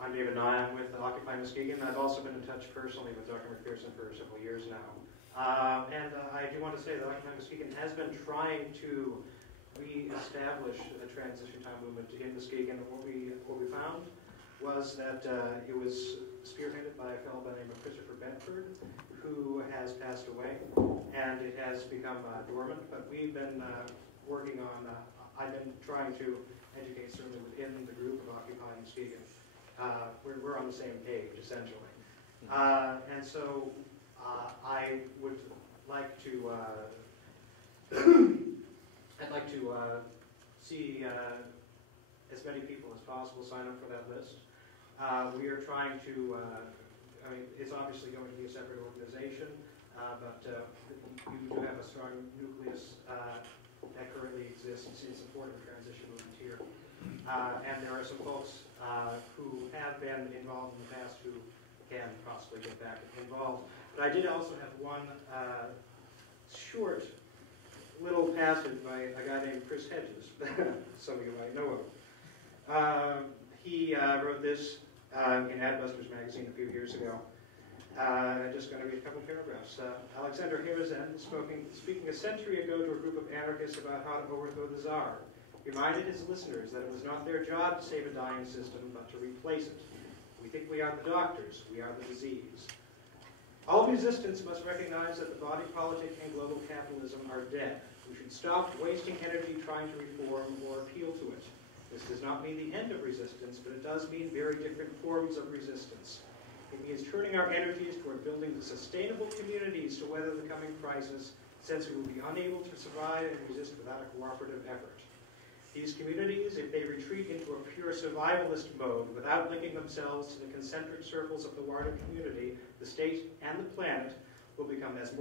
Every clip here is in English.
I'm David Nye. I'm with Occupy Muskegon. I've also been in touch personally with Dr. McPherson for several years now. I do want to say that Occupy Muskegon has been trying to re-establish a transition time movement in Muskegon. What we found was that it was spearheaded by a fellow by the name of Christopher Bedford, who has passed away, and it has become dormant. But we've been working on, I've been trying to educate certainly within the group of Occupy Muskegon. We're on the same page, essentially. And so I would like to, I'd like to see as many people as possible sign up for that list. We are trying to, I mean, it's obviously going to be a separate organization, but we do have a strong nucleus that currently exists in support of the transition movement here. And there are some folks who have been involved in the past who can possibly get back involved. But I did also have one short little passage by a guy named Chris Hedges. Some of you might know him. He wrote this in Adbusters magazine a few years ago. I'm just going to read a couple paragraphs. Alexander Herzen, speaking a century ago to a group of anarchists about how to overthrow the Tsar, reminded his listeners that it was not their job to save a dying system, but to replace it. We think we are the doctors, we are the disease. All resistance must recognize that the body politic and global capitalism are dead. We should stop wasting energy trying to reform or appeal to it. This does not mean the end of resistance, but it does mean very different forms of resistance. It means turning our energies toward building the sustainable communities to weather the coming crisis, since we will be unable to survive and resist without a cooperative effort. These communities, if they retreat into a pure survivalist mode without linking themselves to the concentric circles of the wider community, the state and the planet, will become as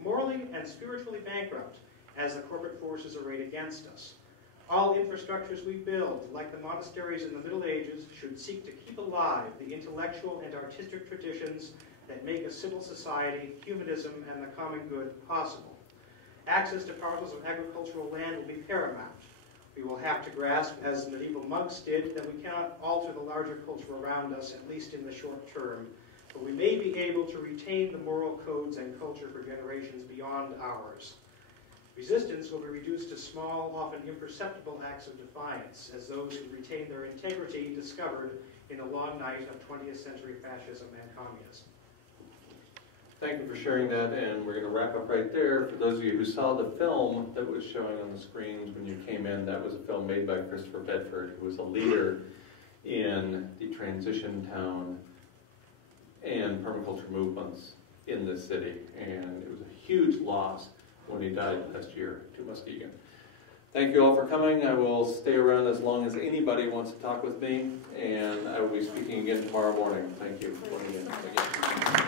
morally and spiritually bankrupt as the corporate forces arrayed against us. All infrastructures we build, like the monasteries in the Middle Ages, should seek to keep alive the intellectual and artistic traditions that make a civil society, humanism, and the common good possible. Access to parcels of agricultural land will be paramount. We will have to grasp, as the medieval monks did, that we cannot alter the larger culture around us, at least in the short term, but we may be able to retain the moral codes and culture for generations beyond ours. Resistance will be reduced to small, often imperceptible acts of defiance, as those who retain their integrity discovered in the long night of 20th century fascism and communism. Thank you for sharing that, and we're going to wrap up right there. For those of you who saw the film that was showing on the screens when you came in, that was a film made by Christopher Bedford, who was a leader in the transition town and permaculture movements in this city, and it was a huge loss when he died last year to Muskegon. Thank you all for coming. I will stay around as long as anybody wants to talk with me, and I will be speaking again tomorrow morning. Thank you. Thank you.